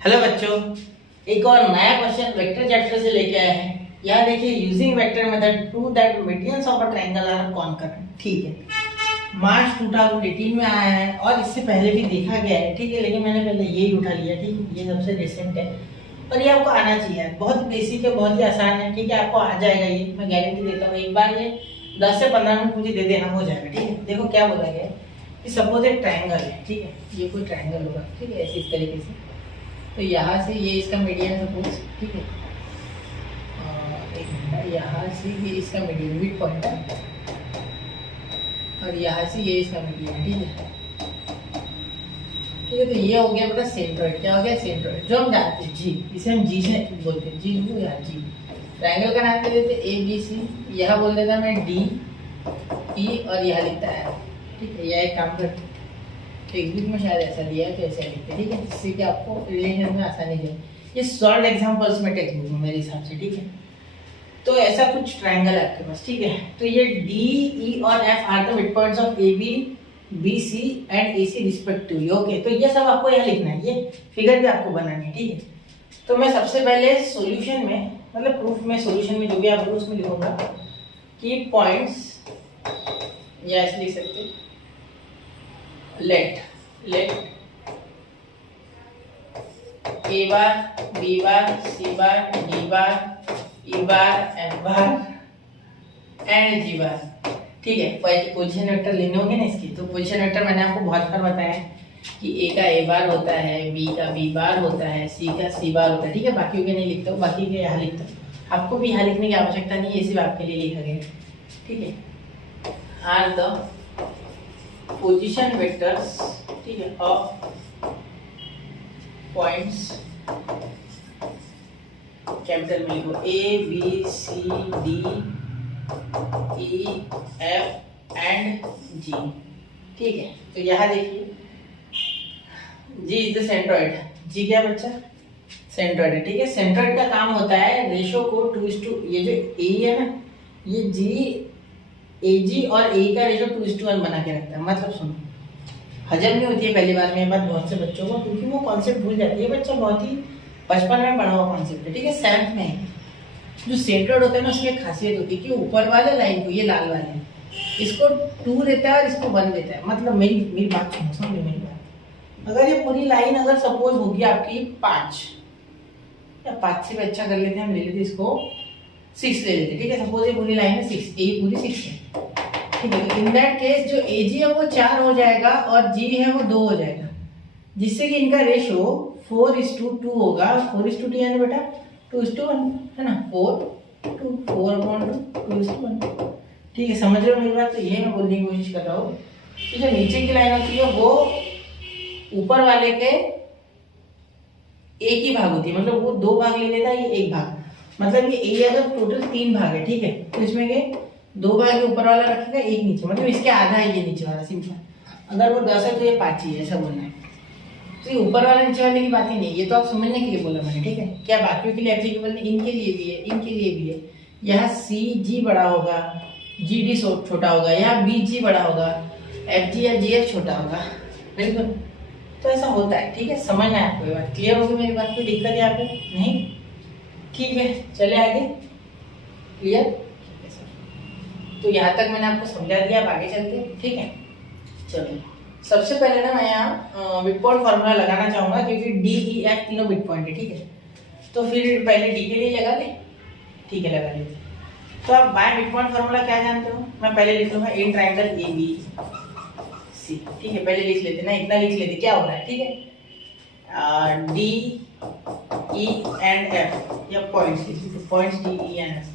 Hello बच्चों, एक और नया क्वेश्चन वेक्टर चैप्टर से लेके आए हैं। यहाँ देखिए, using vector method prove that medians of a triangle are concurrent. ठीक है, मार्च 2018 में आया है और इससे पहले भी देखा गया है। ठीक है, लेकिन मैंने पहले यही उठा लिया। ठीक है, ये सबसे रिसेंट है और ये आपको आना चाहिए। बहुत बेसिक है, बहुत ही आसान है। ठीक है, आपको आ जाएगा, ये मैं गारंटी देता हूँ। एक बार ये 10 से 15 मिनट मुझे दे देना, हो जाएगा। ठीक है, देखो क्या बोला गया है कि सपोज एक ट्रायंगल है। ठीक है, ये कोई ट्रायंगल होगा। ठीक है, ऐसे इस तरीके से, तो यहाँ से ये इसका मीडियन है सपोज। ठीक है, एक मिनट, यहाँ से ये इसका मीडियन मिड पॉइंट है और यहाँ से ये इसका मीडियन है। ठीक है, ठीक है, तो ये हो गया बेटा सेंट्रोइड। क्या हो गया? सेंट्रोइड, जो हम जानते हैं जी, इसे हम जी से बोलते हैं। जी हो या जी, ट्रायंगल का नाम दे देते ए बी सी। यह बोल देता मैं डी ई और यह लिखता है। ठीक है, यह एक काम कर, टेक्स्ट में शायद ऐसा दिया है तो ऐसे लिखते हैं। ठीक है, जिससे कि आपको रिलेशन में आसानी हो। ये सॉल्व एग्जांपल्स में टेक्स्ट बुक में मेरे हिसाब से। ठीक है, तो ऐसा कुछ ट्रायंगल है आपके पास। ठीक है, तो ये डी ई और F are the midpoints of A B B C and A C respectively. Okay, तो ये सब आपको यहाँ लिखना है, ये फिगर भी आपको बनानी है। ठीक है, तो मैं सबसे पहले सॉल्यूशन में, मतलब प्रूफ में, सॉल्यूशन में जो भी आप उसमें लिखूंगा कि पॉइंट्स, या ऐसे लिख सकते हैं, let a bar b bar c bar d bar e bar f bar and g bar। ठीक है, पोजीशन वेक्टर लेने होंगे ना इसके। तो पोजीशन वेक्टर मैंने आपको बहुत बार बताया है कि ए का ए बार होता है, बी का बी बार होता है, सी का सी बार होता है। ठीक है, बाकी के नहीं लिखता हूँ, बाकी के यहाँ लिखता हूँ। आपको भी यहाँ लिखने की आवश्यकता नहीं है, ये सिर्फ आपके लिए लिखा गया है। ठीक है, आर द पोजीशन वेक्टर्स, ठीक है, ऑफ पॉइंट्स, कैपिटल में लिखो A B C D E F and G. ठीक है, तो यहाँ देखिए, G is the centroid. G क्या बच्चा? सेंट्रोइड है। ठीक है, सेंट्रोइड का काम होता है रेशो को 2:, ये जो ए है ना, ये जी ए जी और ए का रेशो 2:1 बना के रखता है। मतलब सुनो, हजम नहीं होती है पहली बार में ये बात बहुत से बच्चों को, क्योंकि वो कॉन्सेप्ट भूल जाती है। बच्चा बहुत ही बचपन में पढ़ा हुआ कॉन्सेप्ट है। ठीक है, 7th में जो सेंट्रोइड होता है ना, उसकी एक खासियत होती है कि ऊपर वाले लाइन को, ये लाल वाले, इसको 2 देता है और इसको 1 देता है। मतलब मेरी बात सुनो, समझो मेरी बात। अगर ये पूरी लाइन अगर सपोज होगी आपकी 5 या 5 से भी अच्छा कर लेते हैं, हम ले लेते इसको 6 ले लेते। ठीक है, सपोज ये पूरी लाइन है 6, ए पूरी 6 है। ठीक है, तो इन दैट केस जो ए जी है वो 4 हो जाएगा और जी है वो 2 हो जाएगा, जिससे कि इनका रेशो 4:2 होगा। 4:2 यानी बेटा 2:1 है ना, 4:2 ठीक है, समझ रहे हो मेरी बात? तो ये मैं बोलने की कोशिश कर रहा हूँ कि जो नीचे की लाइन होती है वो ऊपर वाले के एक ही भाग होती है। मतलब वो 2 भाग ले लेता है, ये 1 भाग। मतलब ये ए अगर टोटल 3 भाग है, ठीक है, तो इसमें के 2 भाग ऊपर वाला रखेगा, 1 नीचे, मतलब इसके आधा है ये नीचे वाला। सिंपल, अगर वो 10 है तो ये 5 ही है, ऐसा बोलना है। तो ये ऊपर वाला नीचे वाले की बात ही नहीं, ये तो आप समझने के लिए बोला मैंने। ठीक है, क्या बाकियों के लिए एप्लीकेबल नहीं? इनके लिए भी है, इनके लिए भी है। यहाँ सी जी बड़ा होगा, जी डी छोटा होगा, यहाँ बी जी बड़ा होगा, एफ जी या जी एफ छोटा होगा। बिल्कुल, तो ऐसा होता है। ठीक है, समझना है आपको। ये बात क्लियर होगी मेरी बात? कोई दिक्कत है यहाँ पे? नहीं? ठीक है, चले आगे। क्लियर? तो यहाँ तक मैंने आपको समझा दिया, अब आगे चलते हैं। ठीक है, चलो सबसे पहले ना मैं यहाँ मिड पॉइंट फॉर्मूला लगाना चाहूंगा, क्योंकि डी ई एफ तीनों मिड पॉइंट है। ठीक है, तो फिर पहले डी के लिए लगा ले। ठीक है, लगा लेते। तो आप बाय मिड पॉइंट फॉर्मूला क्या जानते हो? मैं पहले लिख लूंगा इन ट्रायंगल ए बी सी। ठीक है, पहले लिख लेते ना, इतना लिख लेते, क्या हो रहा है? ठीक है, डी ई एंड एफ या points, points D E and F.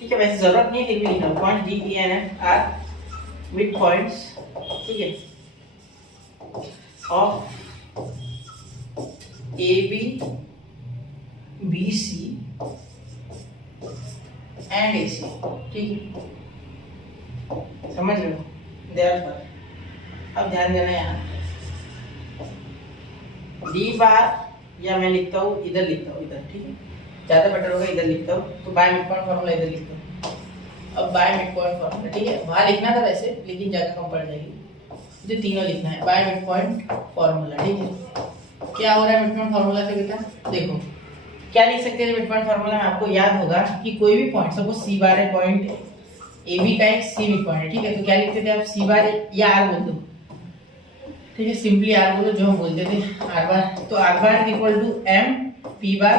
ठीक है, वैसे जरूरत नहीं है, फिर भी लिखना, points D E and F are mid points, ठीक है, of A B B C and A C. ठीक है, समझ लो। देयरफॉर अब ध्यान देना, यहाँ डी बार या मैं लिखता हूँ, इधर लिखता हूँ, इधर। ठीक है, ज्यादा बेटर होगा, इधर लिखता हूँ। तो बाय मिड पॉइंट फॉर्मूला इधर लिखता हूँ। अब बाय मिड पॉइंट फॉर्मूला, ठीक है, वहां लिखना था वैसे, लेकिन जगह कम पड़ जाएगी, जो तीनों लिखना है। बाय मिड पॉइंट फॉर्मूला, ठीक है, क्या हो रहा है मिड पॉइंट फार्मूला से बेटा? देखो क्या लिख सकते हैं मिड पॉइंट फार्मूला में, आपको याद होगा कि कोई भी पॉइंट, सपोज सी बार है, पॉइंट ए बी का एक सी मिड पॉइंट है, ठीक है, तो क्या लिखते थे आप? सी बार या आर बोल दो, ठीक है, सिंपली आर बोलो जो हम बोलते थे आर बार। तो R bar equal to M P bar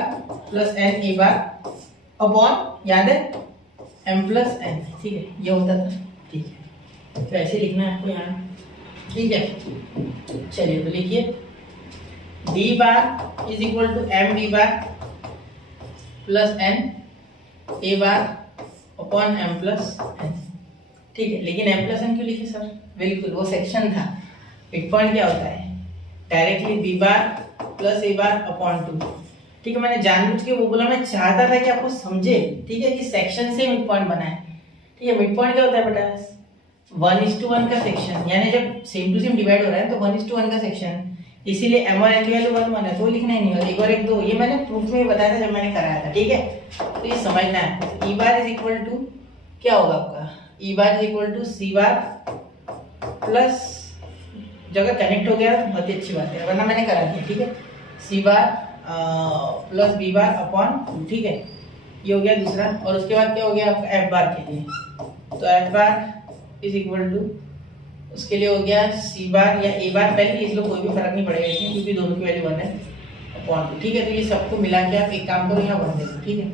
plus N A bar upon, याद है, एम प्लस एन, ठीक है, ये होता था, ठीक है, तो ऐसे लिखना है आपको यहाँ, ठीक है। चलिए तो लिखिए D bar is equal to M D bar plus N A bar upon M plus N, ठीक है। लेकिन एम प्लस एन क्यों लिखे सर? बिल्कुल वो सेक्शन था। मिड पॉइंट क्या होता है? डायरेक्टली बी बार प्लस ए बार अपॉन 2, ठीक है। मैंने जानबूझ के वो बोला, मैं चाहता था कि आपको समझे, ठीक है, कि सेक्शन से मिड पॉइंट बना है, ठीक है। मिड पॉइंट क्या होता है बेटा? 1:1 का सेक्शन, यानी जब सेम टू सेम डिवाइड हो रहा है तो 1:1 का सेक्शन, इसीलिए एम और एन की वैल्यू 1 1 है, तो लिखना ही नहीं होगा, एक और एक दो, ये मैंने प्रूफ में बताया था जब मैंने कराया था, ठीक है। तो ये समझना है। E bar is equal to क्या होगा आपका? E bar is equal to C bar plus, जगह कनेक्ट हो गया बहुत ही अच्छी बात है, वरना मैंने करा दिया, ठीक है, सी bar plus B bar upon, ठीक है, ये हो गया दूसरा। और उसके बाद क्या हो गया आपका? एफ बार के लिए, तो F bar is equal to, उसके लिए हो गया सी बार या ए बार, पहले लिख लो, कोई भी फर्क नहीं पड़ेगा इसमें, क्योंकि दोनों की वैल्यू 1 है अपॉन 2, ठीक है। तो ये सबको मिला के आप एक काम करो, यहाँ 1 दे दो, ठीक है,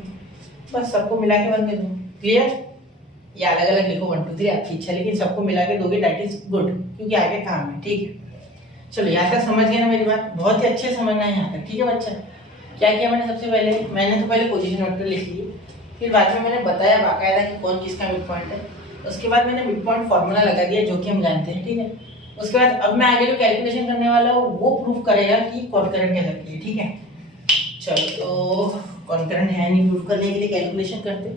बस सबको मिला के 1 दे दो, क्लियर? या अलग अलग लिखो 1 2 3 आपकी इच्छा, लेकिन सबको मिला के दोगे, दैट इज गुड, क्योंकि आगे काम है, ठीक है। चलो यहाँ तक समझ गए ना मेरी बात? बहुत ही अच्छे समझना है यहाँ तक, ठीक है बच्चा। क्या किया मैंने? सबसे पहले मैंने तो पहले पोजीशन वेक्टर लिख ली, फिर बाद में मैंने बताया बाकायदा कि कौन किसका मिड पॉइंट है, उसके बाद मैंने मिड पॉइंट फार्मूला लगा दिया जो कि हम जानते हैं, ठीक है। उसके बाद अब मैं आगे जो कैलकुलेशन करने वाला हूँ वो प्रूफ करेगा कि कॉन्करेंट क्या करती है, ठीक है। चलो तो कॉन्करेंट है नहीं, प्रूफ करने के लिए कैलकुलेशन करते,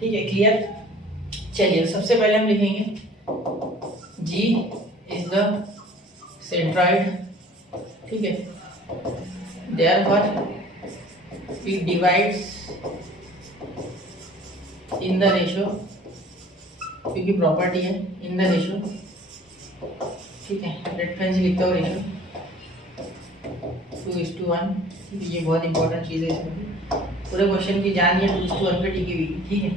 ठीक है, क्लियर? चलिए सबसे पहले हम लिखेंगे G इज द सेंट्रॉइड, ठीक है, therefore it divides in the ratio, क्योंकि प्रॉपर्टी है इन द रेशियो, ठीक है, रेफरेंस लिखता हूँ रेशियो 2:1, ये बहुत इंपॉर्टेंट चीज़ है इसमें, पूरे क्वेश्चन की जान ये 2:1 पे टिकी हुई, ठीक है।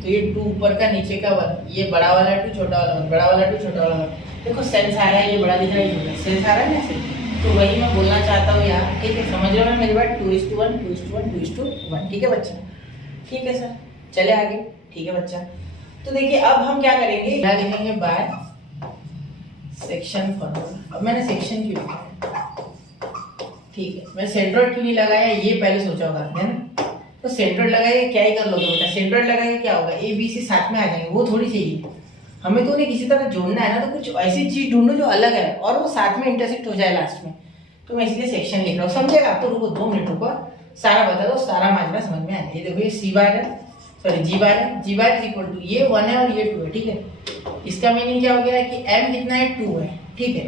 तो ये 2 ऊपर का, नीचे का 1, ये बड़ा वाला 2 छोटा वाला 1, बड़ा वाला 2 छोटा वाला 1, देखो सेंस आ रहा है, ये बड़ा दिख रहा है, ये छोटा सेंस आ रहा है ना ऐसे, तो वही मैं बोलना चाहता हूँ यहाँ, ठीक है, समझ रहे हो ना मेरी बात? 2:1 2:1 2:1, ठीक है बच्चा, ठीक है सर। चले आगे, ठीक है बच्चा। तो देखिए अब हम क्या करेंगे, यहाँ लिखेंगे बाय सेक्शन फॉर्मूला। अब मैंने सेक्शन क्यों लिखा, ठीक है, मैं सेंट्रोइड क्यों नहीं लगाया ये पहले सोचा होगा आपने ना, तो सेंट्रोइड लगाइए क्या ही कर लोगे बेटा, सेंट्रोइड लगाइए क्या होगा, ए बी सी साथ में आ जाएंगे, वो थोड़ी चाहिए हमें, तो उन्हें किसी तरह जोड़ना है ना, तो कुछ ऐसी चीज ढूंढो जो अलग है और वो साथ में इंटरसेक्ट हो जाए लास्ट में, तो मैं इसलिए सेक्शन लिख रहा हूँ, समझेगा आप? तो रुको 2 मिनट रुको, सारा बता दो, सारा माजरा समझ में आ जाए। देखो ये सी बार है, सॉरी जी बार है, जी बार इज इक्वल टू, ये 1 है और ये 2 है, ठीक है। इसका मीनिंग क्या हो गया है कि m कितना है? 2 है, ठीक है,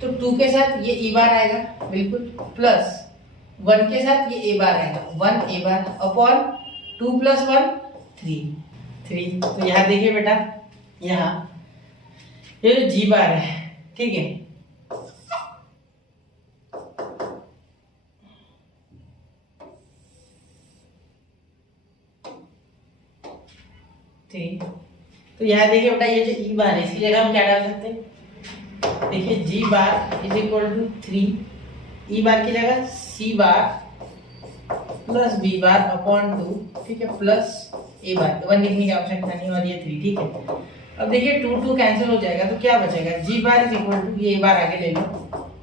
तो 2 के साथ ये e बार आएगा, बिल्कुल, प्लस 1 के साथ ये a बार आएगा, 1 a बार अपॉन 2 + 1 3। तो यहाँ देखिए बेटा, यहाँ ये जो जी बार है, ठीक है, तो यहाँ देखिए बेटा ये जो ई बार है, इसकी जगह हम क्या डाल सकते हैं? देखिए जी बार इज इक्वल टू 3, ई बार की जगह सी bar plus B bar upon 2, ठीक है, प्लस ए बार, 1 लिखने की आवश्यकता नहीं, और ये 3, ठीक है। अब देखिए 2 2 कैंसिल हो जाएगा, तो क्या बचेगा? जी बार इज इक्वल टू, ये ए बार आगे ले लो,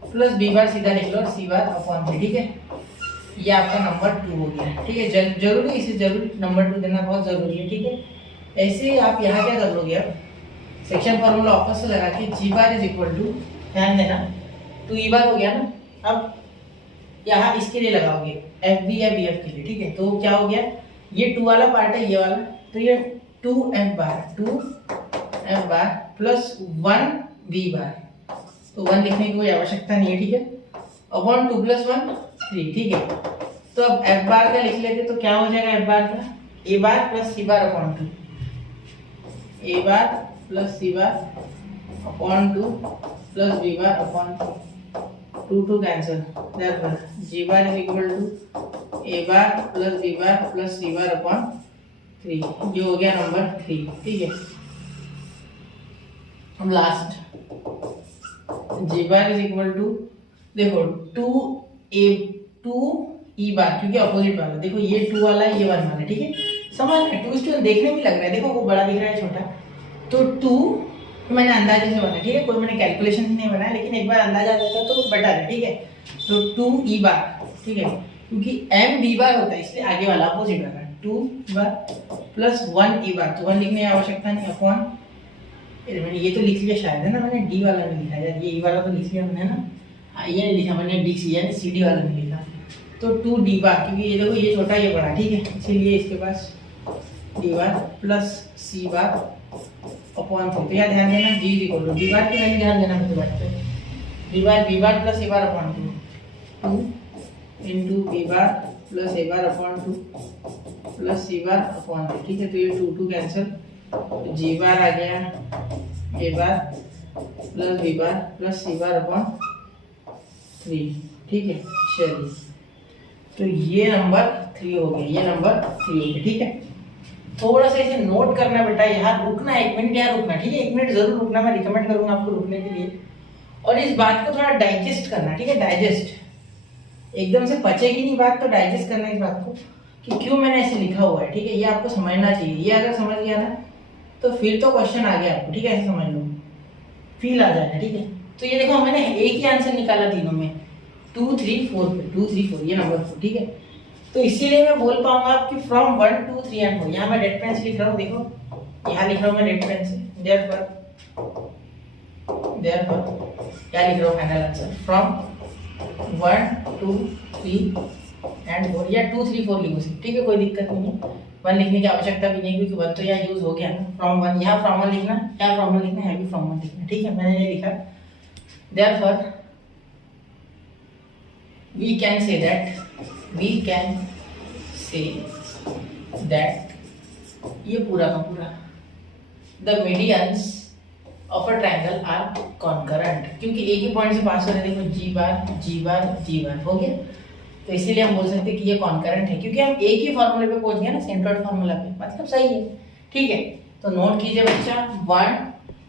प्लस बी बार सीधा लिख लो, और सी बार अपॉन 3, ठीक है, ये आपका नंबर 2 हो गया, ठीक है। जरूरी, इसे जरूर नंबर 2 देना बहुत जरूरी है, ठीक है। ऐसे आप यहाँ क्या कर लोगे, अब सेक्शन फार्मूला वापस से लगा के जी बार इज इक्वल टू, ध्यान देना, 2 ई बार हो गया ना, अब यहाँ इसके लिए लगाओगे एफ बी या बी एफ के लिए, ठीक है। तो क्या हो गया, ये 2 वाला पार्ट है, ये वाला, तो ये 2 F bar plus 1 B bar, तो 1 लिखने की कोई आवश्यकता नहीं है, ठीक है, अपॉन 2 + 1 3, ठीक है। तो अब एफ बार का लिख लेते, तो क्या हो जाएगा एफ बार का? A bar plus C bar upon 2, A bar plus C bar upon 2 plus B bar upon 2, 2 cancel, therefore g bar is equal to a bar plus b bar plus c bar upon 3। ये हो गया number 3, ठीक है। अब last g bar is equal to, देखो 2e bar, क्योंकि opposite वाला, देखो ये 2 वाला है, ये 1 वाला है, ठीक है। समझ में 2:1 देखने में लग रहा है, देखो वो बड़ा दिख रहा है छोटा, तो 2 मैंने अंदाजे से बनाया, ठीक है, कोई मैंने कैलकुलेशन नहीं बनाया, लेकिन एक बार अंदाजा देता है तो बेटर है, ठीक है। तो 2e बार, ठीक है, क्योंकि m b बार होता है इसलिए आगे वाला अपोजिट वाला 2 बार प्लस 1e बार, तो 1 लिखने की आवश्यकता नहीं, अपॉन मैंने ये तो लिख लिया शायद, है ना, मैंने d वाला नहीं लिखा यार, ये e वाला तो लिख लिया मैंने ना, ये नहीं लिखा मैंने, d c यानी cd वाला नहीं लिखा, तो 2d बार, क्योंकि ये देखो ये छोटा ये बड़ा, ठीक है, इसीलिए इसके पास d बार प्लस c बार अपॉन 2। तो यहाँ ध्यान देना g इक्वल टू d बार की वैल्यू ध्यान देना मेरे बात पे, b bar plus a bar upon 2 into b bar plus a bar upon 2 plus c bar upon 2, ठीक है। तो ये 2 कैंसिल, g बार आ गया a bar plus b bar plus c bar upon 3, ठीक है। चलिए तो ये नंबर 3 हो गया, ये नंबर 3 हो गया, ठीक है। थोड़ा सा इसे नोट करना बेटा, यहाँ रुकना 1 मिनट, यहाँ रुकना, ठीक है, 1 मिनट जरूर रुकना, मैं रिकमेंड करूंगा आपको रुकने के लिए, और इस बात को थोड़ा डाइजेस्ट करना, ठीक है, डाइजेस्ट, एकदम से पचेगी नहीं बात, तो डाइजेस्ट करना इस बात को कि क्यों मैंने ऐसे लिखा हुआ है, ठीक है, ये आपको समझना चाहिए। ये अगर समझ गया ना तो फिर तो क्वेश्चन आ गया आपको, ठीक है, ऐसे समझ लो, फील आ जाएगा, ठीक है। तो ये देखो मैंने एक ही आंसर निकाला तीनों में, 2 3 4 पे, 2 3 4 ये नंबर 4, ठीक है। तो इसीलिए मैं बोल पाऊंगा कि फ्रॉम 1 2 3 एंड 4, यहाँ मैं रेड पेन से लिख रहा हूँ, देखो यहाँ लिख रहा हूँ मैं रेड पेन से, therefore क्या लिख रहा हूँ फाइनल आंसर, फ्रॉम 1 2 3 एंड 4, या 2 3 4 लिखो सिर्फ, ठीक है, कोई दिक्कत नहीं है, 1 लिखने की आवश्यकता भी नहीं, क्योंकि 1 तो यहाँ यूज हो गया ना, फ्रॉम 1, यहाँ फ्रॉम 1 लिखना, यहाँ फ्रॉम 1 लिखना है, भी फ्रॉम 1 लिखना, ठीक है, मैंने ये लिखा। therefore we can say that ये पूरा का पूरा the medians of a triangle are concurrent, क्योंकि एक ही पॉइंट से पास हो रहे, देखो g बार हो गया, तो इसीलिए हम बोल सकते हैं कि ये कॉन्करेंट है, क्योंकि हम एक ही फॉर्मूले पे पहुंच गए ना, सेंटर्ड फॉर्मूला पे, मतलब सही है, ठीक है। तो नोट कीजिए बच्चा 1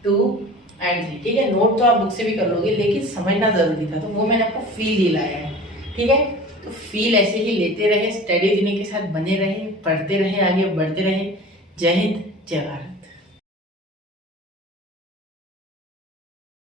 2 एंड 3, ठीक है, नोट तो आप बुक से भी कर लोगे, लेकिन समझना जरूरी था, तो वो मैंने आपको फील दिलाया है, ठीक है। तो फील ऐसे ही लेते रहे, स्टडी देने के साथ बने रहे, पढ़ते रहे, आगे बढ़ते रहे। जय हिंद, जय भारत।